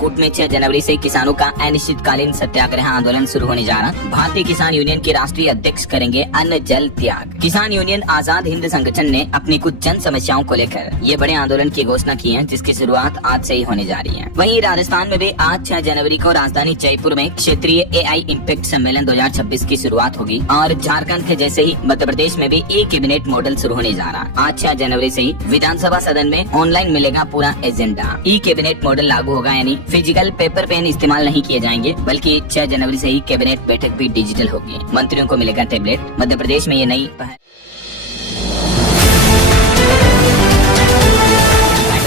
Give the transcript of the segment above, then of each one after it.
चित्रकूट में 6 जनवरी से किसानों का अनिश्चितकालीन सत्याग्रह आंदोलन शुरू होने जा रहा। भारतीय किसान यूनियन के राष्ट्रीय अध्यक्ष करेंगे अन्न जल त्याग। किसान यूनियन आजाद हिंद संगठन ने अपनी कुछ जन समस्याओं को लेकर ये बड़े आंदोलन की घोषणा की है, जिसकी शुरुआत आज से ही होने जा रही है। वहीं राजस्थान में भी आज 6 जनवरी को राजधानी जयपुर में क्षेत्रीय AI इम्पैक्ट सम्मेलन 2026 की शुरुआत होगी और झारखंड के जैसे ही मध्य प्रदेश में भी ई कैबिनेट मॉडल शुरू होने जा रहा। आज 6 जनवरी से ही विधानसभा सदन में ऑनलाइन मिलेगा पूरा एजेंडा। ई कैबिनेट मॉडल लागू होगा, यानी फिजिकल पेपर पेन इस्तेमाल नहीं किए जाएंगे, बल्कि 6 जनवरी से ही कैबिनेट बैठक भी डिजिटल होगी। मंत्रियों को मिलेगा टैबलेट। मध्य प्रदेश में ये नई पहल।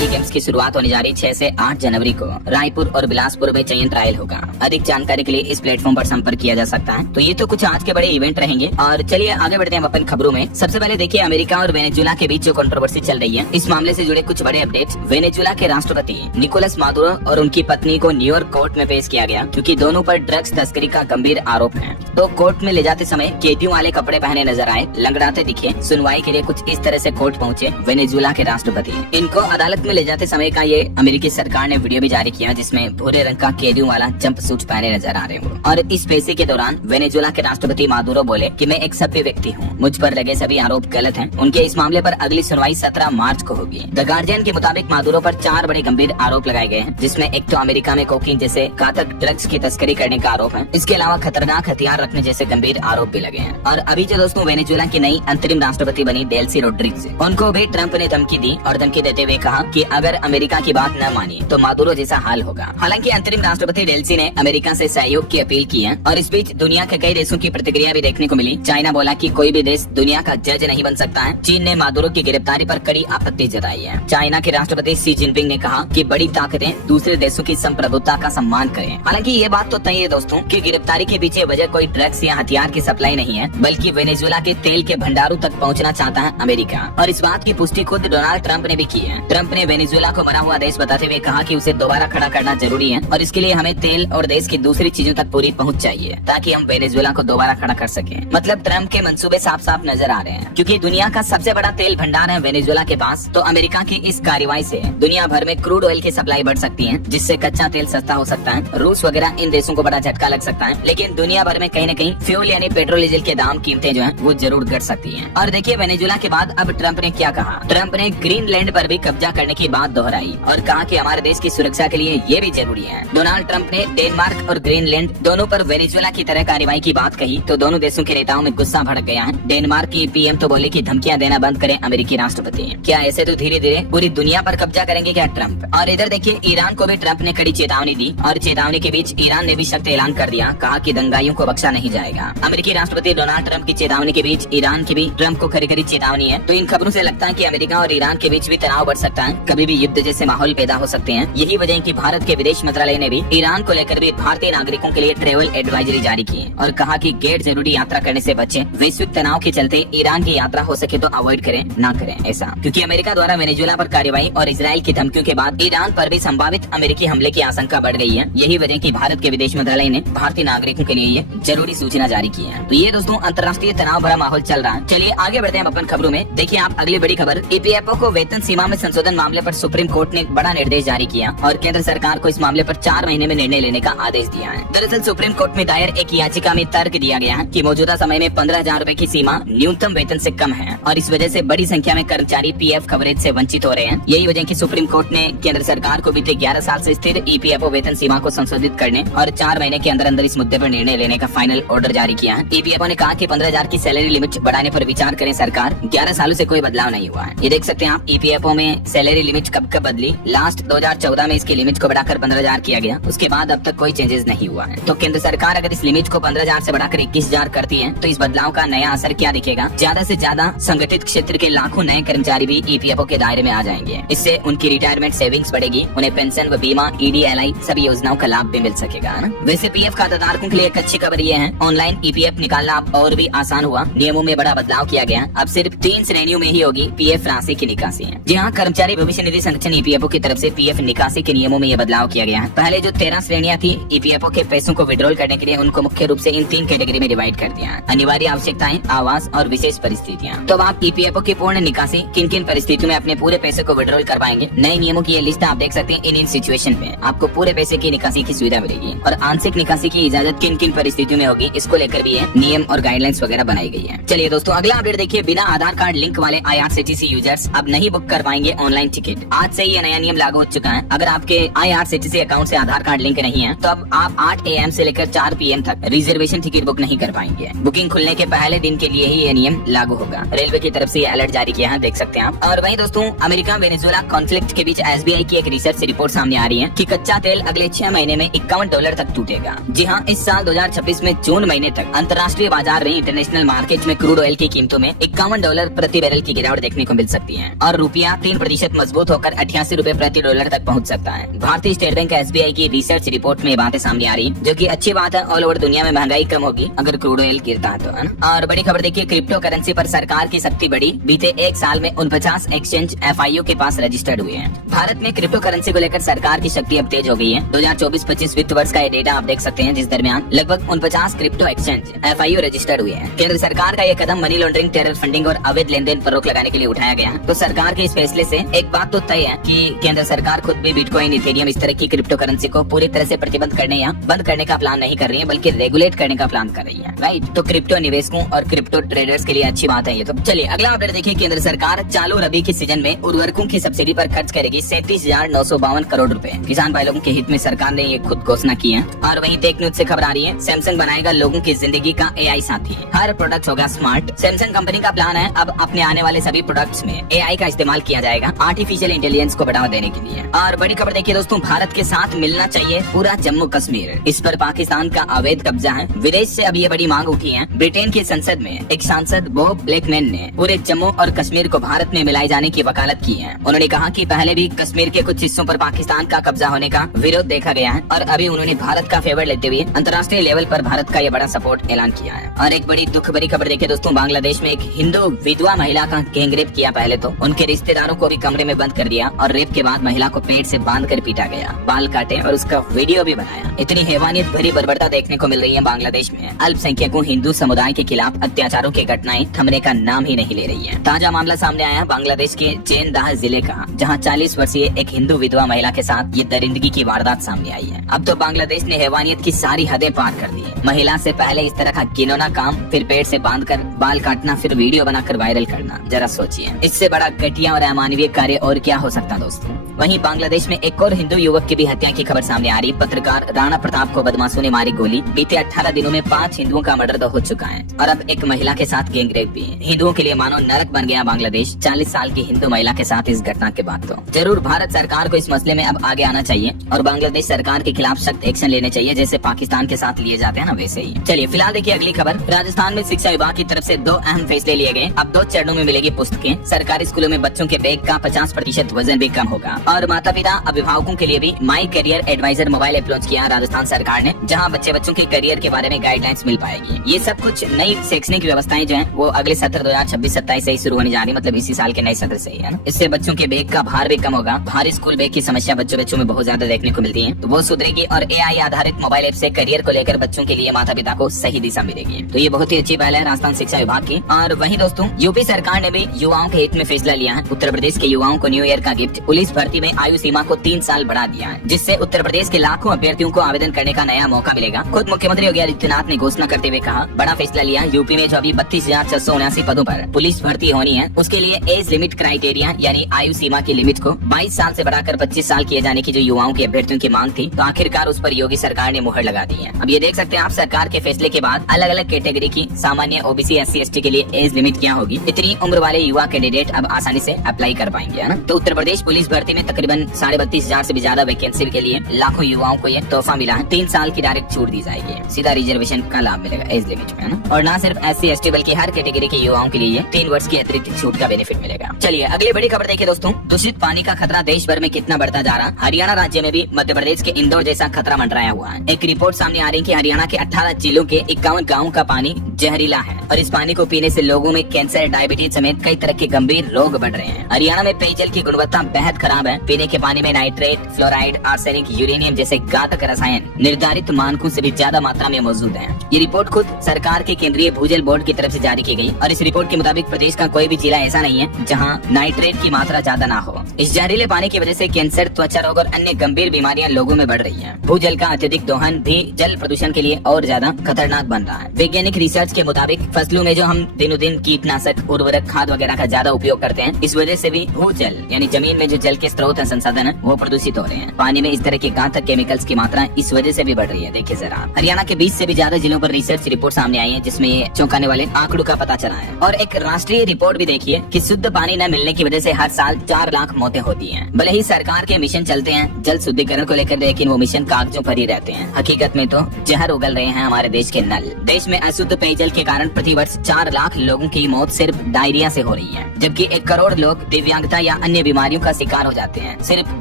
गेम्स की शुरुआत होने जा रही 6 से 8 जनवरी को रायपुर और बिलासपुर में चयन ट्रायल होगा। अधिक जानकारी के लिए इस प्लेटफॉर्म पर संपर्क किया जा सकता है। तो ये तो कुछ आज के बड़े इवेंट रहेंगे और चलिए आगे बढ़ते हैं अपन खबरों में। सबसे पहले देखिए अमेरिका और वेनेजुएला के बीच जो कंट्रोवर्सी चल रही है, इस मामले से जुड़े कुछ बड़े अपडेट। वेनेजुएला के राष्ट्रपति निकोलस मादुरो और उनकी पत्नी को न्यूयॉर्क कोर्ट में पेश किया गया, क्योंकि दोनों पर ड्रग्स तस्करी का गंभीर आरोप है। तो कोर्ट में ले जाते समय कैदियों वाले कपड़े पहने नजर आए, लंगड़ाते दिखे। सुनवाई के लिए कुछ इस तरह से कोर्ट पहुंचे वेनेजुएला के राष्ट्रपति। इनको अदालत में ले जाते समय का ये अमेरिकी सरकार ने वीडियो भी जारी किया, जिसमें भूरे रंग का कैदियों वाला जंप सूट पहने नजर आ रहे हैं। और इस पेशी के दौरान वेनेजुएला के राष्ट्रपति मादुरो बोले कि मैं एक सभ्य व्यक्ति हूँ, मुझ पर लगे सभी आरोप गलत हैं। उनके इस मामले पर अगली सुनवाई 17 मार्च को होगी। द गार्जियन के मुताबिक मादुरो पर 4 बड़े गंभीर आरोप लगाए गए हैं, जिसमें एक तो अमेरिका में कोकीन जैसे घातक ड्रग्स की तस्करी करने का आरोप है। इसके अलावा खतरनाक हथियार रखने जैसे गंभीर आरोप भी लगे हैं। और अभी जो दोस्तों वेनेजुएला की नई अंतरिम राष्ट्रपति बनी डेल्सी रोड्रिग्स, उनको भी ट्रंप ने धमकी दी और धमकी देते हुए कहा कि अगर अमेरिका की बात न मानी तो मादुरो जैसा हाल होगा। हालांकि अंतरिम राष्ट्रपति डेल्सी ने अमेरिका से सहयोग की अपील की है और इस बीच दुनिया के कई देशों की प्रतिक्रिया भी देखने को मिली। चाइना बोला कि कोई भी देश दुनिया का जज नहीं बन सकता है। चीन ने मादुरो की गिरफ्तारी पर कड़ी आपत्ति जताई है। चाइना के राष्ट्रपति शी जिनपिंग ने कहा कि बड़ी ताकतें दूसरे देशों की संप्रभुता का सम्मान करें। हालांकि ये बात तो तय है दोस्तों कि गिरफ्तारी के पीछे वजह कोई ड्रग्स या हथियार की सप्लाई नहीं है, बल्कि वेनेजुएला के तेल के भंडारों तक पहुँचना चाहता है अमेरिका। और इस बात की पुष्टि खुद डोनाल्ड ट्रंप ने भी की है। ट्रंप ने वेनेजुएला को मरा हुआ देश बताते हुए कहा कि उसे दोबारा खड़ा करना जरूरी है और इसके लिए हमें तेल और देश की दूसरी चीजों तक पूरी पहुंच चाहिए, ताकि हम वेनेजुएला को दोबारा खड़ा कर सकें। मतलब ट्रंप के मंसूबे साफ साफ नजर आ रहे हैं, क्योंकि दुनिया का सबसे बड़ा तेल भंडार है वेनेजुएला के पास। तो अमेरिका की इस कार्रवाई से दुनिया भर में क्रूड ऑयल की सप्लाई बढ़ सकती है, जिससे कच्चा तेल सस्ता हो सकता है। रूस वगैरह इन देशों को बड़ा झटका लग सकता है, लेकिन दुनिया भर में कहीं न कहीं फ्यूल यानी पेट्रोल डीजल के दाम कीमतें जो है वो जरूर घट सकती है। और देखिए वेनेजुएला के बाद अब ट्रंप ने क्या कहा। ट्रंप ने ग्रीनलैंड पर भी कब्जा करने की बात दोहराई और कहा कि हमारे देश की सुरक्षा के लिए ये भी जरूरी है। डोनाल्ड ट्रंप ने डेनमार्क और ग्रीनलैंड दोनों पर वेनेजुएला की तरह कार्रवाई की बात कही तो दोनों देशों के नेताओं में गुस्सा भड़क गया है। डेनमार्क की पीएम तो बोले कि धमकियां देना बंद करें अमेरिकी राष्ट्रपति। क्या ऐसे तो धीरे धीरे पूरी दुनिया पर कब्जा करेंगे क्या ट्रंप। और इधर देखिए ईरान को भी ट्रंप ने कड़ी चेतावनी दी और चेतावनी के बीच ईरान ने भी सख्त ऐलान कर दिया, कहा कि दंगाइयों को बख्शा नहीं जाएगा। अमेरिकी राष्ट्रपति डोनाल्ड ट्रंप की चेतावनी के बीच ईरान की भी ट्रंप को खरी खरी चेतावनी है। तो इन खबरों से लगता है कि अमेरिका और ईरान के बीच भी तनाव बढ़ सकता है, कभी भी युद्ध जैसे माहौल पैदा हो सकते हैं। यही वजह है कि भारत के विदेश मंत्रालय ने भी ईरान को लेकर भी भारतीय नागरिकों के लिए ट्रेवल एडवाइजरी जारी की और कहा कि गैर जरूरी यात्रा करने से बचें। वैश्विक तनाव के चलते ईरान की यात्रा हो सके तो अवॉइड करें, ना करें ऐसा, क्योंकि अमेरिका द्वारा वेनेजुएला पर कार्रवाई और इजराइल की धमकियों के बाद ईरान पर भी संभावित अमेरिकी हमले की आशंका बढ़ गई है। यही वजह की भारत के विदेश मंत्रालय ने भारतीय नागरिकों के लिए ये जरूरी सूचना जारी की है। तो ये दोस्तों अंतर्राष्ट्रीय तनाव भरा माहौल चल रहा है। चलिए आगे बढ़ते हैं अपन खबरों में। देखिए आप अगली बड़ी खबर, ईपीएफओ को वेतन सीमा में संशोधन मामले पर सुप्रीम कोर्ट ने बड़ा निर्देश जारी किया और केंद्र सरकार को इस मामले पर 4 महीने में निर्णय लेने का आदेश दिया है। दरअसल सुप्रीम कोर्ट में दायर एक याचिका में तर्क दिया गया है कि मौजूदा समय में 15,000 रूपए की सीमा न्यूनतम वेतन से कम है और इस वजह से बड़ी संख्या में कर्मचारी पीएफ कवरेज से वंचित हो रहे हैं। यही वजह की सुप्रीम कोर्ट ने केंद्र सरकार को बीते 11 साल से स्थिर ईपीएफओ वेतन सीमा को संशोधित करने और 4 महीने के अंदर अंदर इस मुद्दे पर निर्णय लेने का फाइनल ऑर्डर जारी किया है। ईपीएफओ ने कहा कि 15,000 की सैलरी लिमिट बढ़ाने पर विचार करें सरकार। 11 सालों से कोई बदलाव नहीं हुआ है। ये देख सकते हैं आप ईपीएफओ में सैलरी लिमिट कब कब बदली। लास्ट 2014 में इसकी लिमिट को बढ़ाकर 15,000 किया गया, उसके बाद अब तक कोई चेंजेस नहीं हुआ है। तो केंद्र सरकार अगर इस लिमिट को 15,000 से बढ़ाकर 21,000 करती है तो इस बदलाव का नया असर क्या दिखेगा। ज्यादा से ज्यादा संगठित क्षेत्र के लाखों नए कर्मचारी भी ईपीएफओ के दायरे में आ जाएंगे। इससे उनकी रिटायरमेंट सेविंग्स बढ़ेगी, उन्हें पेंशन व बीमा, ईडीएलआई सभी योजनाओं का लाभ भी मिल सकेगा ना। वैसे पीएफ खाताधारकों के लिए एक अच्छी खबर ये है, ऑनलाइन ईपीएफ निकालना अब और भी आसान हुआ। नियमों में बड़ा बदलाव किया गया, अब सिर्फ 3 श्रेणियों में ही होगी पीएफ राशि की निकासी। जी हाँ, कर्मचारी भविष्य निधि संगठन ईपीएफओ की तरफ से पीएफ निकासी के नियमों में ये बदलाव किया गया है। पहले जो 13 श्रेणियां थी ईपीएफओ के पैसों को विड्रॉल करने के लिए, उनको मुख्य रूप से इन 3 कैटेगरी में डिवाइड कर दिया है: अनिवार्य आवश्यकताएं, आवास और विशेष परिस्थितियां। तो अब आप ईपीएफओ की पूर्ण निकासी किन किन परिस्थितियों में अपने पूरे पैसे को विड्रॉल कर पाएंगे, नए नियमों की ये लिस्ट आप देख सकते हैं। इन सिचुएशन में आपको पूरे पैसे की निकासी की सुविधा मिलेगी और आंशिक निकासी की इजाजत किन किन परिस्थितियों में होगी, इसको लेकर भी ये नियम और गाइडलाइंस वगैरह बनाई गई है। चलिए दोस्तों, अगला अपडेट देखिए। बिना आधार कार्ड लिंक वाले IRCTC यूजर्स अब नहीं बुक कर पाएंगे ऑनलाइन टिकट। आज से ये नया नियम लागू हो चुका है। अगर आपके IRCTC अकाउंट से आधार कार्ड लिंक नहीं है तो अब आप 8 AM से लेकर 4 PM तक रिजर्वेशन टिकट बुक नहीं कर पाएंगे। बुकिंग खुलने के पहले दिन के लिए ही ये नियम लागू होगा। रेलवे की तरफ से ये अलर्ट जारी किया है, देख सकते हैं आप। और वहीं दोस्तों, अमेरिका वेनेजुएला कॉन्फ्लिक्ट के बीच SBI की एक रिसर्च रिपोर्ट सामने आ रही है कि कच्चा तेल अगले 6 महीने में $51 तक टूटेगा। जी हाँ, इस साल 2026 में जून महीने तक अंतर्राष्ट्रीय बाजार में, इंटरनेशनल मार्केट में क्रूड ऑयल की कीमतों में $51 प्रति बैरल की गिरावट देखने को मिल सकती है और रुपया 3% मजबूत होकर $88 प्रति डॉलर तक पहुंच सकता है। भारतीय स्टेट बैंक SBI की रिसर्च रिपोर्ट में ये बातें सामने आ रही है, जो कि अच्छी बात है। ऑल ओवर दुनिया में महंगाई कम होगी अगर क्रूड ऑयल गिरता है तो, है ना। और बड़ी खबर देखिए, क्रिप्टो करेंसी पर सरकार की शक्ति बढ़ी। बीते एक साल में 49 एक्सचेंज FIO के पास रजिस्टर्ड हुए हैं। भारत में क्रिप्टो करेंसी को लेकर सरकार की शक्ति अब तेज हो गई है। 2024-25 वित्त वर्ष का ये डेटा आप देख सकते हैं, जिस दरमियान लगभग 49 क्रिप्टो एक्सचेंज FIO रजिस्टर्ड हुए हैं। केंद्र सरकार का ये कदम मनी लॉन्ड्रिंग, टेरर फंडिंग और अवैध लेन देन पर रोक लगाने के लिए उठाया गया है। तो सरकार के इस फैसले से एक बात तो तय है कि केंद्र सरकार खुद भी बिटकॉइन, इथेरियम, इस तरह की क्रिप्टो करेंसी को पूरी तरह से प्रतिबंध करने या बंद करने का प्लान नहीं कर रही है, बल्कि रेगुलेट करने का प्लान कर रही है, राइट। तो क्रिप्टो निवेशकों और क्रिप्टो ट्रेडर्स के लिए अच्छी बात है ये तो। चलिए अगला अपडेट देखिए। केंद्र सरकार चालू रबी के सीजन में उर्वरकों की सब्सिडी पर खर्च करेगी 37,952 करोड़ रुपए। किसान भाई लोगों के हित में सरकार ने ये खुद घोषणा की है। और वहीं टेक न्यूज से खबर आ रही है, सैमसंग बनाएगा लोगों की जिंदगी का AI साथी। हर प्रोडक्ट होगा स्मार्ट। सैमसंग कंपनी का प्लान है अब अपने आने वाले सभी प्रोडक्ट्स में AI का इस्तेमाल किया जाएगा, आर्टिफिशियल इंटेलिजेंस को बढ़ावा देने के लिए। और बड़ी खबर देखिए दोस्तों, भारत के साथ मिलना चाहिए पूरा जम्मू कश्मीर। इस पर पाकिस्तान का अवैध कब्जा है। विदेश से अब ये बड़ी मांग उठी है। ब्रिटेन की संसद में एक सांसद बॉब ब्लैकमैन ने पूरे जम्मू और कश्मीर को भारत में मिलाए जाने की वकालत की है। उन्होंने कहा कि पहले भी कश्मीर के कुछ हिस्सों पर पाकिस्तान का कब्जा होने का विरोध देखा गया है और अभी उन्होंने भारत का फेवर लेते हुए अंतर्राष्ट्रीय लेवल पर भारत का ये बड़ा सपोर्ट ऐलान किया है। और एक बड़ी दुख भरी खबर देखिए दोस्तों, बांग्लादेश में एक हिंदू विधवा महिला का गैंग रेप किया। पहले तो उनके रिश्तेदारों को भी कमरे में बंद कर दिया और रेप के बाद महिला को पेट से बांध कर पीटा गया, बाल काटे और उसका वीडियो भी बनाया। इतनी हैवानियत भरी बर्बरता देखने को मिल रही है बांग्लादेश में। अल्पसंख्यकों हिंदू समुदाय के खिलाफ अत्याचारों की घटनाएं थमने का नाम ही नहीं ले रही है। ताजा मामला सामने आया बांग्लादेश के चेनदाह जिले का, जहां 40 वर्षीय एक हिंदू विधवा महिला के साथ ये दरिंदगी की वारदात सामने आई है। अब तो बांग्लादेश ने हैवानियत की सारी हदें पार कर दी है। महिला से पहले इस तरह का घिनौना काम, फिर पेट से बांधकर बाल काटना, फिर वीडियो बनाकर वायरल करना, जरा सोचिए इससे बड़ा घटिया और अमानवीय कार्य और क्या हो सकता दोस्तों। वहीं बांग्लादेश में एक और हिंदू युवक की भी हत्या की खबर सामने आ रही। पत्रकार राणा प्रताप को बदमाशों ने मारी गोली। बीते 18 दिनों में 5 हिंदुओं का मर्डर तो हो चुका है और अब एक महिला के साथ गैंग रेप भी। हिंदुओं के लिए मानो नरक बन गया बांग्लादेश 40 साल की हिंदू महिला के साथ इस घटना के बाद। तो जरूर भारत सरकार को इस मसले में अब आगे आना चाहिए और बांग्लादेश सरकार के खिलाफ सख्त एक्शन लेने चाहिए, जैसे पाकिस्तान के साथ लिए जाते हैं ना वैसे ही। चलिए फिलहाल देखिए अगली खबर। राजस्थान में शिक्षा विभाग की तरफ से 2 अहम फैसले लिए गए। अब 2 चरणों में मिलेगी पुस्तकें। सरकारी स्कूलों में बच्चों के बैग का 50% वजन भी कम होगा। और माता पिता अभिभावकों के लिए भी my career advisor mobile app launch किया राजस्थान सरकार ने, जहां बच्चों के करियर के बारे में गाइडलाइंस मिल पाएगी। ये सब कुछ नई शैक्षणिक व्यवस्थाएं जो है वो अगले सत्र 2026-27 से ही शुरू होने जा रही, मतलब इसी साल के नए सत्र से ही, है ना। इससे बच्चों के बैग का भार भी कम होगा। भारी स्कूल बैग की समस्या बच्चों में बहुत ज्यादा देखने को मिलती है, तो वो सुधरेगी और AI आधारित मोबाइल ऐप से करियर को लेकर बच्चों के लिए माता पिता को सही दिशा मिलेगी। तो ये बहुत ही अच्छी पहल है राजस्थान शिक्षा विभाग की। और वहीं दोस्तों, यूपी सरकार ने भी युवाओं के हित में फैसला लिया है। उत्तर प्रदेश के युवाओं को न्यू ईयर का गिफ्ट। पुलिस भर्ती में आयु सीमा को 3 साल बढ़ा दिया है, जिससे उत्तर प्रदेश के लाखों अभ्यर्थियों को आवेदन करने का नया मौका मिलेगा। खुद मुख्यमंत्री योगी आदित्यनाथ ने घोषणा करते हुए कहा, बड़ा फैसला लिया। यूपी में जो अभी 32,679 पदों पर पुलिस भर्ती होनी है, उसके लिए एज लिमिट क्राइटेरिया यानी आयु सीमा की लिमिट को 22 साल से बढ़ाकर 25 साल किए जाने की जो युवाओं के अभ्यर्थियों की मांग थी, तो आखिरकार उस पर योगी सरकार ने मुहर लगा दी है। अब ये देख सकते हैं आप, सरकार के फैसले के बाद अलग अलग कैटेगरी की सामान्य OBC SC ST के लिए एज लिमिट क्या होगी, इतनी उम्र वाले युवा कैंडिडेट अब आसानी से अप्लाई कर पाएंगे, है ना। तो उत्तर प्रदेश पुलिस भर्ती में तकरीबन 32,500 से भी ज्यादा वैकेंसी के लिए लाखों युवाओं को ये तोहफा मिला है। 3 साल की डायरेक्ट छूट दी जाएगी, सीधा रिजर्वेशन का लाभ मिलेगा एज लिमिट में, है ना। और न सिर्फ SC ST बल्कि हर कैटेगरी के युवाओं के लिए 3 वर्ष की अतिरिक्त छूट का बेनिफिट मिलेगा। चलिए अगली बड़ी खबर देखिए दोस्तों, दूषित पानी का खतरा देश भर में कितना बढ़ता जा रहा है। हरियाणा राज्य में भी मध्य प्रदेश के इंदौर जैसा खतरा मंडराया हुआ है। एक रिपोर्ट सामने आ रही है कि हरियाणा के 18 जिलों के 51 गाँव का पानी जहरीला है और इस पानी को पीने से लोगों में कैंसर, डायबिटीज समेत कई तरह के गंभीर रोग बढ़ रहे हैं। हरियाणा में पेयजल की गुणवत्ता बेहद खराब है। पीने के पानी में नाइट्रेट, फ्लोराइड, आर्सेनिक, यूरेनियम जैसे घातक रसायन निर्धारित मानकों से भी ज्यादा मात्रा में मौजूद है। ये रिपोर्ट खुद सरकार के केंद्रीय भूजल बोर्ड की तरफ से जारी की गई और इस रिपोर्ट के मुताबिक प्रदेश का कोई भी जिला ऐसा नहीं है जहाँ नाइट्रेट की मात्रा ज्यादा ना हो। इस जहरीले पानी की वजह से कैंसर, त्वचा रोग और अन्य गंभीर बीमारियां लोगों में बढ़ रही है। भूजल का अत्यधिक दोहन भी जल प्रदूषण के लिए और ज्यादा खतरनाक बन रहा है। वैज्ञानिक रिसर्च के मुताबिक फसलों में जो हम दिनों दिन कीटनाशक, उर्वरक, खाद वगैरह का ज्यादा उपयोग करते हैं, इस वजह से भी भूजल यानी जमीन में जो जल के स्रोत है, संसाधन है, वो प्रदूषित हो रहे हैं। पानी में इस तरह के घातक केमिकल्स की मात्रा इस वजह से भी बढ़ रही है। देखिए जरा, हरियाणा के 20 से भी ज्यादा जिलों पर रिसर्च रिपोर्ट सामने आई है जिसमें ये चौंकाने वाले आंकड़ों का पता चला है। और एक राष्ट्रीय रिपोर्ट भी देखिए कि शुद्ध पानी न मिलने की वजह से हर साल 4 लाख मौतें होती हैं। भले ही सरकार के मिशन चलते हैं जल शुद्धिकरण को लेकर, लेकिन वो मिशन कागजों पर ही रहते हैं। हकीकत में तो जहर उगल रहे हैं हमारे देश के नल। देश में अशुद्ध पेयजल के कारण प्रति वर्ष 4 लाख लोगों की मौत सिर्फ डायरिया से हो रही है, जबकि 1 करोड़ लोग दिव्यांगता या अन्य बीमारियों का शिकार हो जाते हैं सिर्फ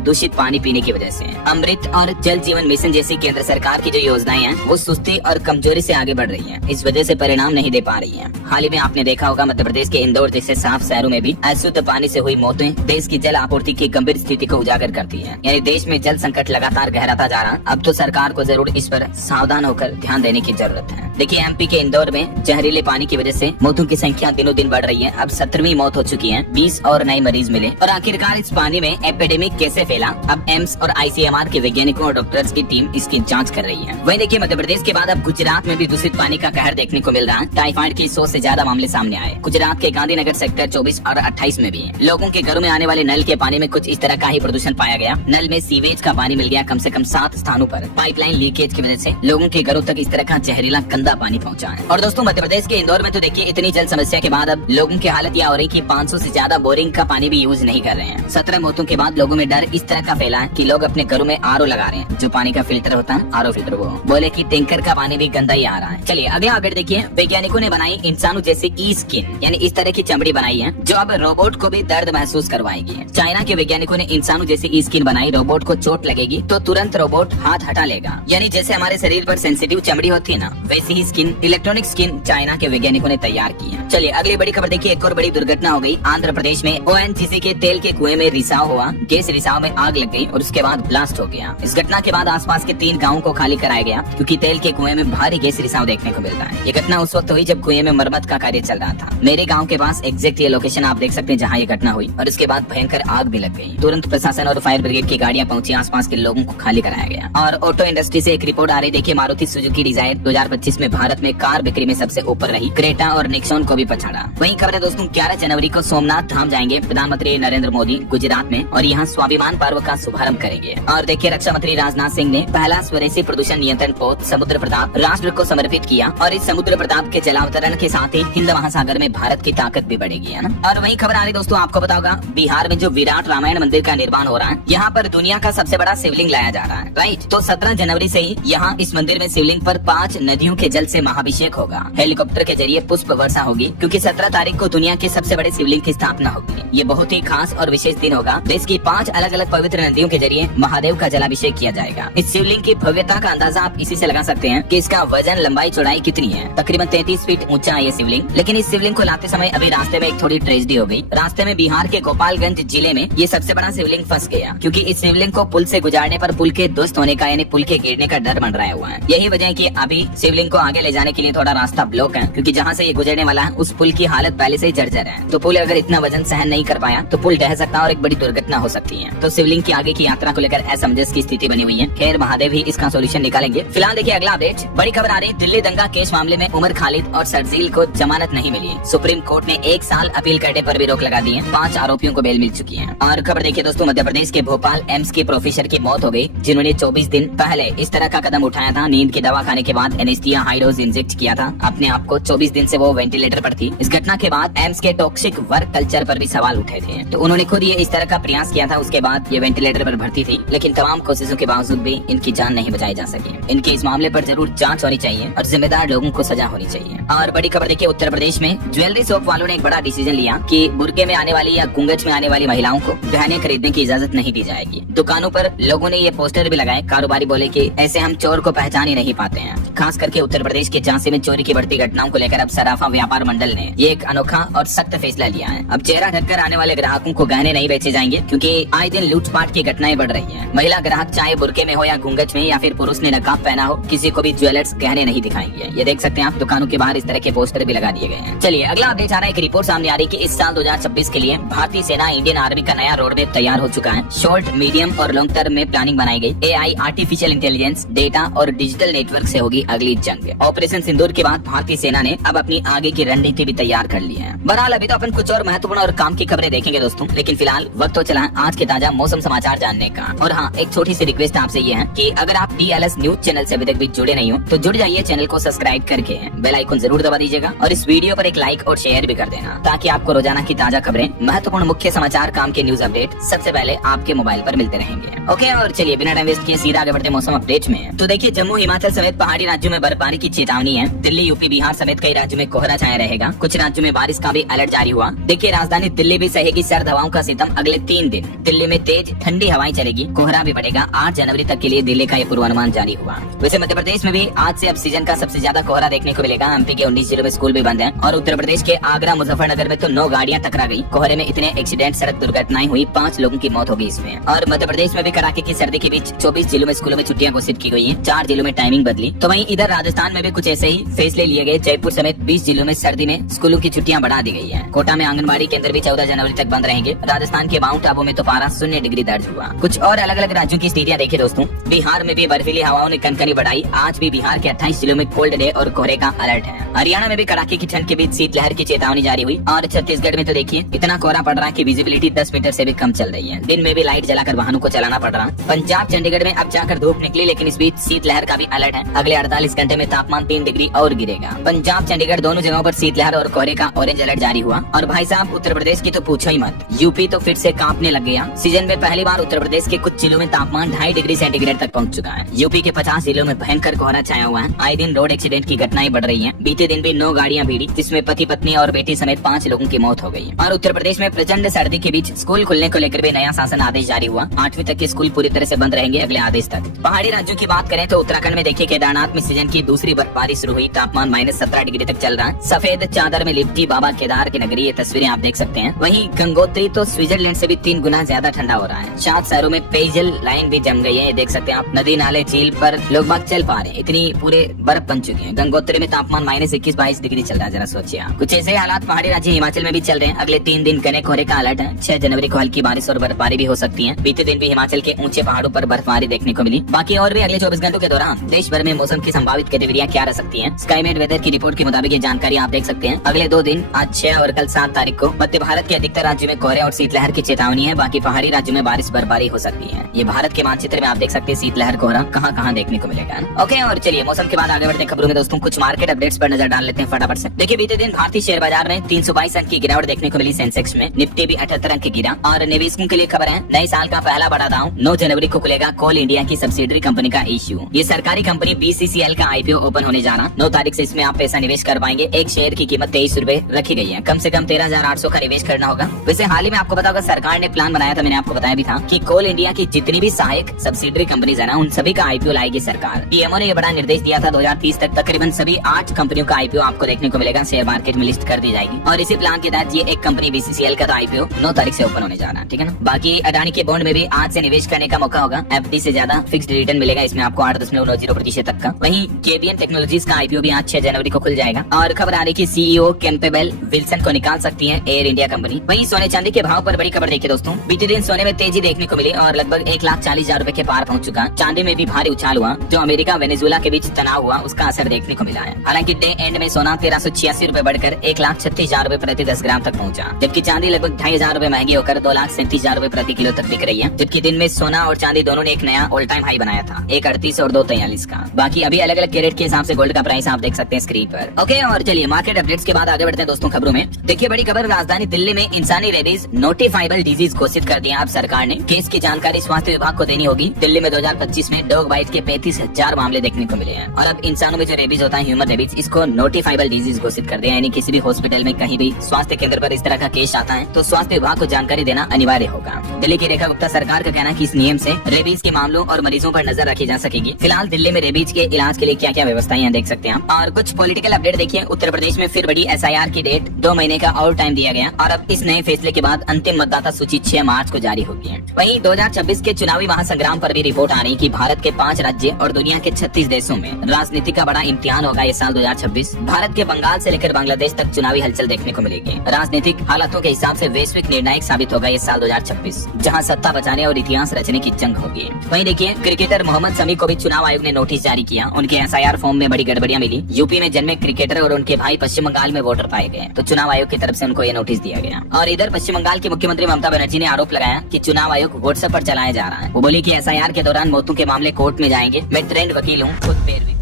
दूषित पानी पीने की वजह से। अमृत और जल जीवन मिशन जैसी केंद्र सरकार की जो योजनाएं हैं वो सुस्ती और कमजोरी से आगे बढ़ रही हैं। इस वजह से परिणाम नहीं दे पा रही हैं। हाल ही में आपने देखा होगा मध्य प्रदेश के इंदौर जैसे साफ शहरों में भी अशुद्ध पानी से हुई मौतें देश की जल आपूर्ति की गंभीर स्थिति को उजागर करती है। यानी देश में जल संकट लगातार गहराता जा रहा। अब तो सरकार को जरूर इस पर सावधान होकर ध्यान देने की जरूरत है। देखिए, एमपी के इंदौर में जहरीले पानी की वजह से मौतों की संख्या दिनों दिन बढ़ रही है। अब 17वीं मौत हो चुकी है, 20 और नए मरीज मिले। और आखिरकार इस पानी में एपिडेमिक कैसे फैला, अब एम्स और आईसीएमआर के वैज्ञानिकों और डॉक्टर्स की टीम इसकी जांच कर रही है। वहीं देखिए, मध्य प्रदेश के बाद अब गुजरात में भी दूषित पानी का कहर देखने को मिल रहा है। टाइफाइड के 100 से ज्यादा मामले सामने आए। गुजरात के गांधीनगर सेक्टर 24 और 28 में भी लोगों के घरों में आने वाले नल के पानी में कुछ इस तरह का ही प्रदूषण पाया गया। नल में सीवेज का पानी मिल गया कम से कम 7 स्थानों पर। पाइपलाइन लीकेज की वजह से लोगों के घरों तक इस तरह का जहरीला गंदा पानी पहुंचा है। और दोस्तों, मध्य प्रदेश के इंदौर में तो देखिए, इतनी जल समस्या के बाद अब लोगों की हालत यह हो रही कि 500 से ज्यादा बोरिंग का पानी भी यूज नहीं कर रहे हैं। 17 मौतों के बाद लोगों में डर इस तरह का फैला है कि लोग अपने घरों में आरओ लगा रहे हैं। जो पानी का फिल्टर होता है, आरओ फिल्टर, वो बोले कि टैंकर का पानी भी गंदा ही आ रहा है। चलिए अगला अपडेट देखिए। वैज्ञानिकों ने बनाई इंसानों जैसी ई स्किन, यानी इस तरह की चमड़ी बनाई है जो अब रोबोट को भी दर्द महसूस करवाएगी। चाइना के वैज्ञानिकों ने इंसानों जैसी ई स्किन बनाई। रोबोट को चोट लगेगी तो तुरंत रोबोट हाथ हटा लेगा। यानी जैसे हमारे शरीर पर सेंसिटिव चमड़ी होती है ना, वैसी ही स्किन, इलेक्ट्रॉनिक स्किन चाइना के वैज्ञानिकों ने तैयार की है। चलिए अगली बड़ी खबर देखिए। एक और बड़ी दुर्घटना हो गई आंध्र प्रदेश में। ओएनजीसी के तेल के कुएं में रिसाव हुआ। गैस रिसाव में आग लग गई और उसके बाद ब्लास्ट हो गया। इस घटना के बाद आसपास के 3 गाँवों को खाली कराया गया क्योंकि तेल के कुएं में भारी गैस रिसाव देखने को मिलता है। ये घटना उस वक्त हुई जब कुएं में मरम्मत का कार्य चल रहा था। मेरे गाँव के पास एग्जैक्ट ये लोकेशन आप देख सकते हैं जहाँ ये घटना हुई। और इसके बाद भयंकर आग भी लग गई। तुरंत प्रशासन और फायर ब्रिगेड की गाड़ियां पहुंची, आसपास के लोगों को खाली कराया गया। और ऑटो इंडस्ट्री से एक रिपोर्ट आ रही। देखिए, मारुति सुजुकी डिजायर 2025 में भारत में कार बिक्री में सबसे ऊपर रही। क्रेटा और निक्सॉन को भी पछाड़ा। वहीं खबर है दोस्तों, 11 जनवरी को सोमनाथ धाम जाएंगे प्रधानमंत्री नरेंद्र मोदी गुजरात में और यहाँ स्वाभिमान पर्व का शुभारंभ करेंगे। और देखिए, रक्षा मंत्री राजनाथ सिंह ने पहला स्वदेशी प्रदूषण नियंत्रण पोत समुद्र प्रताप राष्ट्र को समर्पित किया। और इस समुद्र प्रताप के जलावतरण के साथ ही हिंद महासागर में भारत की ताकत भी बढ़ेगी, है ना। और वहीं खबर आ रही दोस्तों, आपको पता होगा बिहार में जो विराट रामायण मंदिर का निर्माण हो रहा है, यहाँ पर दुनिया का सबसे बड़ा शिवलिंग लाया जा रहा है, राइट। तो 17 जनवरी से ही यहाँ इस मंदिर में शिवलिंग पर 5 नदियों के जल से महाभिषेक होगा। हेलीकॉप्टर के जरिए पुष्प वर्षा होगी क्योंकि 17 तारीख को दुनिया के सबसे बड़े शिवलिंग की स्थापना होगी। ये बहुत ही खास और विशेष दिन होगा। देश की 5 अलग अलग पवित्र नदियों के जरिए महादेव का जलाभिषेक किया जाएगा। इस शिवलिंग की भव्यता का अंदाजा आप इसी से लगा सकते हैं कि इसका वजन, लंबाई, चौड़ाई कितनी है। तकरीबन 33 फीट ऊंचा है ये शिवलिंग। लेकिन इस शिवलिंग को लाते समय अभी रास्ते में एक थोड़ी ट्रेजेडी हो गई। रास्ते में बिहार के गोपालगंज जिले में ये सबसे बड़ा शिवलिंग फंस गया क्योंकि इस शिवलिंग को पुल से गुजारने पर पुल के ध्वस्त होने का यानी पुल के गिरने का डर मंडराया हुआ है। यही वजह है कि अभी शिवलिंग को आगे ले जाने के लिए थोड़ा रास्ता ब्लॉक है क्योंकि जहाँ से ये गुजरने वाला है उस पुल की हालत पहले से ही जर्जर है। तो पुल अगर इतना वजन सहन नहीं कर पाया तो पुल ढह सकता है और एक बड़ी दुर्घटना हो सकती है। तो शिवलिंग की आगे की यात्रा को लेकर असमंजस की स्थिति बनी हुई है। खैर, महादेव ही इसका सोल्यूशन निकालेंगे। फिलहाल देखिए अगला अपडेट। बड़ी खबर आ रही, दिल्ली दंगा केस मामले में उमर खालिद और शर्जील को जमानत नहीं मिली। सुप्रीम कोर्ट ने 1 साल अपील करने पर भी रोक लगा दी है। 5 आरोपियों को बेल मिल चुकी है। और खबर देखिए दोस्तों, मध्य प्रदेश के भोपाल एम्स के प्रोफेसर की मौत हो गई जिन्होंने 24 दिन पहले इस तरह का कदम उठाया था। नींद की दवा खाने के बाद एनेस्थीसिया हाई डोज इंजेक्ट किया था अपने आप को। 24 दिन से वो वेंटिलेटर पर थी। इस घटना के बाद एम्स के टॉक्सिक वर्क कल्चर पर भी सवाल उठे थे। तो उन्होंने खुद ये इस तरह का प्रयास किया था। उसके बाद ये वेंटिलेटर पर भर्ती थी, लेकिन तमाम कोशिशों के बावजूद भी इनकी जान नहीं बचाई जा सकी। इनके इस मामले पर जरूर जांच होनी चाहिए और जिम्मेदार लोगों को सजा होनी चाहिए। और बड़ी खबर देखिए, उत्तर प्रदेश में ज्वेलरी शॉप वालों ने एक बड़ा डिसीजन लिया कि बुर्के में आने वाली या घूंघट में आने वाली महिलाओं को गहने खरीदने की इजाजत नहीं दी जाएगी। दुकानों पर लोगों ने ये पोस्टर भी लगाए। कारोबारी बोले कि ऐसे हम चोर को पहचान ही नहीं पाते हैं। खास करके उत्तर प्रदेश के झांसी में चोरी की बढ़ती घटनाओं को लेकर अब सराफा व्यापार मंडल ने ये एक अनोखा और सख्त फैसला लिया है। अब चेहरा ढककर आने वाले ग्राहकों को गहने गहने नहीं बेचे जाएंगे, क्योंकि आए दिन लूटपाट की घटनाएं बढ़ रही हैं। महिला ग्राहक चाहे बुरके में हो या घूंघट में, या फिर पुरुष ने नकाब पहना हो, किसी को भी ज्वेलर्स गहने नहीं दिखाएंगे। ये देख सकते हैं आप, दुकानों के बाहर इस तरह के पोस्टर भी लगा दिए गए हैं। चलिए अगला अपडेट आ रहा है। एक रिपोर्ट सामने आ रही है कि इस साल 2026 के लिए भारतीय सेना इंडियन आर्मी का नया रोड मैप तैयार हो चुका है। शॉर्ट, मीडियम और लॉन्ग टर्म में प्लानिंग बनाई गई। AI, आर्टिफिशियल इंटेलिजेंस, डेटा और डिजिटल नेटवर्क से होगी अगली जंग। ऑपरेशन सिंदूर के बाद भारतीय सेना ने अब अपनी आगे की रणनीति भी तैयार कर ली है। बहरहाल अभी तो अपन कुछ और महत्वपूर्ण और काम की खबरें देखेंगे दोस्तों, लेकिन फिलहाल वक्त तो चला है आज के ताजा मौसम समाचार जानने का। और हाँ, एक छोटी सी रिक्वेस्ट आपसे ये है कि अगर आप DLS न्यूज चैनल से अभी तक भी जुड़े नहीं हो तो जुड़ जाइए, चैनल को सब्सक्राइब करके बेल आइकन जरूर दबा दीजिएगा और इस वीडियो पर एक लाइक और शेयर भी कर देना, ताकि आपको रोजाना की ताजा खबरें, महत्वपूर्ण मुख्य समाचार, काम के न्यूज अपडेट सबसे पहले आपके मोबाइल पर मिलते रहेंगे। ओके, और चलिए बिना टाइम वेस्ट किए सीधा आगे बढ़ते मौसम अपडेट में। तो देखिए, जम्मू हिमाचल समेत पहाड़ी राज्यों में बर्फबारी की चेतावनी है। दिल्ली, यूपी, बिहार समेत कई राज्यों में कोहरा छाया रहेगा। कुछ राज्यों में बारिश का भी अलर्ट जारी हुआ। देखिए, राजधानी दिल्ली भी सहेगी सर्द हवाओं का सितम अगले 3 दिन। दिल्ली में तेज ठंडी हवाएं चलेगी, कोहरा भी बढ़ेगा। 8 जनवरी तक के लिए दिल्ली का ये पूर्वानुमान जारी हुआ। वैसे मध्य प्रदेश में भी आज से अब सीजन का सबसे ज्यादा कोहरा देखने को मिलेगा। MP के 19 जिलों में स्कूल भी बंद हैं और उत्तर प्रदेश के आगरा, मुजफ्फरनगर में तो 9 गाड़ियां टकरा गई। कोहरे में इतने एक्सीडेंट, सड़क दुर्घटनाएं हुई, 5 लोगों की मौत हो गई इसमें। और मध्य प्रदेश में भी कड़ाके की सर्दी के बीच 24 जिलों में स्कूलों में छुट्टियां घोषित की गई हैं। 4 जिलों में टाइमिंग बदली। तो वहीं इधर राजस्थान में भी कुछ ऐसे ही फैसले लिए गए। जयपुर समेत 20 जिलों में सर्दी में स्कूलों की छुट्टियां बढ़ा दी गई है। कोटा में आंगनबाड़ी केंद्र भी 14 जनवरी तक बंद रहेंगे। राजस्थान के माउंट आबू में तो पारा 0 डिग्री दर्ज हुआ। कुछ और अलग अलग राज्यों की स्थितियां देखिए दोस्तों। बिहार में भी बर्फीली हवाओं ने कनकनी बढ़ाई। आज भी बिहार के 28 जिलों में कोल्ड डे और कोहरे का अलर्ट है। हरियाणा में भी कड़ाके की ठंड के बीच शीतलहर की चेतावनी जारी हुई। और छत्तीसगढ़ में तो देखिए इतना कोहरा पड़ रहा है कि विजिबिलिटी 10 मीटर से भी कम चल रही है। दिन में भी लाइट जलाकर वाहनों को चलाना पड़ रहा। पंजाब, चंडीगढ़ में अब जाकर धूप निकली, लेकिन इस बीच शीतलहर का भी अलर्ट है। अगले 48 घंटे में तापमान 3 डिग्री और गिरेगा। पंजाब, चंडीगढ़ दोनों जगहों पर शीतलहर और कोहरे का ऑरेंज अलर्ट जारी हुआ। और भाई साहब, उत्तर प्रदेश की तो पूछो ही मत। यूपी तो फिर से कांपने लग गया। सीजन में पहली बार उत्तर प्रदेश के कुछ जिलों में तापमान 2.5 डिग्री सेंटीग्रेड तक पहुंच चुका है। यूपी के 50 जिलों में भयंकर कोहरा छाया हुआ है। आए दिन रोड एक्सीडेंट की घटनाएं बढ़ रही हैं। बीते दिन भी 9 गाड़ियां भिड़ी, जिसमें पति, पत्नी और बेटी समेत 5 लोगों की मौत हो गई। और उत्तर प्रदेश में प्रचंड सर्दी के बीच स्कूल खुलने को लेकर भी नया शासन आदेश जारी हुआ। 8वीं तक के स्कूल पूरी तरह से बंद रहेंगे अगले आदेश तक। पहाड़ी राज्यों की बात करें तो उत्तराखंड में देखिए, केदारनाथ में सीजन की दूसरी बर्फबारी शुरू हुई। तापमान -17 डिग्री तक चल रहा है। सफेद चादर में लिपटी बाबा केदार की नगरी, ये तस्वीरें आप देख सकते हैं। वहीं गंगोत्री तो स्विट्जरलैंड से भी 3 गुना ज्यादा ठंडा हो रहा है। 7 शहरों में पेयजल लाइन भी जम गई है, ये देख सकते हैं आप। नदी, नाले, झील पर लोग बाग चल पा रहे हैं, इतनी पूरे बर्फ बन चुकी है। गंगोत्री में तापमान -21-22 डिग्री चल रहा है, जरा सोचिए आप। कुछ ऐसे हालात पहाड़ी राज्य हिमाचल में भी चल रहे हैं। अगले 3 दिन घने कोहरे का अलर्ट है। 6 जनवरी को हल्की बारिश और बर्फबारी भी हो सकती है। बीते दिन भी हिमाचल के ऊंचे पहाड़ों पर बर्फबारी देखने को मिली। बाकी और भी अगले 24 घंटों के दौरान देश भर में मौसम की संभावित गतिविधियां क्या रह सकती हैं। स्काईमेट वेदर की रिपोर्ट के मुताबिक ये जानकारी आप देख सकते हैं। अगले 2 दिन, आज 6 और कल 7 तारीख को मध्य भारत के अधिकतर राज्यों में कोहरे और शीतलहर की चेतावनी है। बाकी पहाड़ी राज्यों में बारिश, बर्फबारी हो सकती है। ये भारत के मानचित्र में आप देख सकते हैं शीतलहर, कोहरा कहाँ कहाँ देखने को मिलेगा। ओके, और चलिए मौसम के बाद आगे बढ़ते हैं खबरों में दोस्तों। कुछ मार्केट अपडेट्स पर नजर डाल लेते हैं फटाफट से। देखिए, बीते दिन भारतीय शेयर बाजार में 322 अंक की गिरावट देखने को मिली। सेंसेक्स में निफ्टी भी 78 अंक गिरा। और निवेशकों के लिए खबर है, नए साल का पहला बड़ा दांव 9 जनवरी को खुलेगा कोल इंडिया की सब्सिडरी कंपनी का इश्यू। ये सरकारी कंपनी BCCL का IPO ओपन होने जा रहा। 9 तारीख से इसमें आप पैसा निवेश कर पाएंगे। एक शेयर की कीमत 23 रुपए रखी गई है। कम से कम 13,800 का निवेश करना होगा। वैसे हाल ही में आपको पता होगा, सरकार ने प्लान बनाया था, मैंने आपको बताया भी था कि कोल इंडिया की जितनी भी सहायक सब्सिडरी कंपनीज है ना, उन सभी का IPO लाएगी सरकार। PMO ने ये बड़ा निर्देश दिया था। 2030 तक तकरीबन सभी 8 कंपनियों का IPO आपको देखने को मिलेगा। शेयर मार्केट में लिस्ट कर दी जाएगी। और इसी प्लान के तहत ये एक कंपनी BCCL का तो IPO 9 तारीख से ओपन होने जा रहा है, ठीक है ना। बाकी अडानी के बॉन्ड में भी आज से निवेश करने का मौका होगा। FD से ज्यादा फिक्स्ड रिटर्न मिलेगा इसमें आपको 8.90% तक का। वहीं KBN टेक्नोलॉजीज का IPO भी आज 6 जनवरी को खुल जाएगा। और खबर आ रही कि CEO कैंपेबल विल्सन को निकाल सकती है एयर इंडिया कंपनी। वहीं सोने चांदी के भाव पर बड़ी खबर देखिए दोस्तों। बीते दिन सोने में तेजी देखने को मिली और लगभग 1,40,000 रुपए के पार पहुंच चुका। चांदी में भी भारी उछाल हुआ। जो अमेरिका वेनेजुएला के बीच तनाव हुआ, उसका असर देखने को मिला है। हालांकि डे एंड में सोना 1386 रुपए बढ़कर 1,36,000 रुपए प्रति 10 ग्राम तक पहुंचा, जबकि चांदी लगभग 2,500 रुपए महंगी होकर 2,37,000 रुपए प्रति किलो तक बिक रही है। जबकि दिन में सोना और चांदी दोनों ने एक नया ऑल टाइम हाई बनाया था, 1,38 और 2,43 का। बाकी अभी अलग अलग कैरेट के हिसाब से गोल्ड का प्राइस आप देख सकते हैं स्क्रीन पर। ओके, और चलिए मार्केट अपडेट्स के बाद आगे बढ़ते हैं दोस्तों खबरों में। देखिए, बड़ी खबर, राजधानी दिल्ली में इंसानी रेबीज नोटिफाइबल डिजीज घोषित कर दिया अब सरकार ने। केस की जानकारी स्वास्थ्य विभाग को देनी होगी। दिल्ली में 2025 में डॉग बाइट के 35,000 मामले देखने को मिले हैं। और अब इंसानों में जो रेबीज होता है, ह्यूमन रेबीज, इसको नोटिफाइबल डिजीज घोषित कर दिया। यानी किसी भी हॉस्पिटल में, कहीं भी स्वास्थ्य केंद्र पर इस तरह का केस आता है तो स्वास्थ्य विभाग को जानकारी देना अनिवार्य होगा। दिल्ली की रेखा गुप्ता, सरकार का कहना है कि इस नियम से रेबीज के मामलों और मरीजों पर नजर रखी जा सकेगी। फिलहाल दिल्ली में रेबीज के इलाज के लिए क्या क्या व्यवस्थाएं हैं देख सकते हैं। और कुछ पॉलिटिकल अपडेट देखिए। उत्तर प्रदेश में फिर बड़ी SIR की डेट 2 महीने का और टाइम दिया गया। और अब इस नए फैसले के बाद अंतिम मतदाता सूची 6 मार्च को जारी होगी। वहीं 2026 के चुनावी महासंग्राम पर भी रिपोर्ट आ रही कि भारत के 5 राज्य और दुनिया के 36 देशों में राजनीति का बड़ा इम्तिहान होगा ये साल 2026। भारत के बंगाल से लेकर बांग्लादेश तक चुनावी हलचल देखने को मिलेगी। राजनीतिक हालातों के हिसाब से वैश्विक निर्णायक साबित होगा ये साल 2026, जहां सत्ता बचाने और इतिहास रचने की जंग होगी। वहीं देखिए, क्रिकेटर मोहम्मद शमी को भी चुनाव आयोग ने नोटिस जारी किया। उनके SIR फॉर्म में बड़ी गड़बड़ियां मिली। यूपी में जन्मे क्रिकेटर और उनके भाई पश्चिम बंगाल में वोटर पाए गए, तो चुनाव आयोग की तरफ से उनको ये नोटिस दिया गया। और इधर पश्चिम बंगाल की मुख्यमंत्री ममता बनर्जी ने आरोप लगाया कि चुनाव आयोग व्हाट्सएप पर चलाया जा रहा है। वो बोली कि SIR के दौरान मौतों के मामले कोर्ट में जाएंगे। मैं ट्रेंड वकील हूँ, खुद पैरवी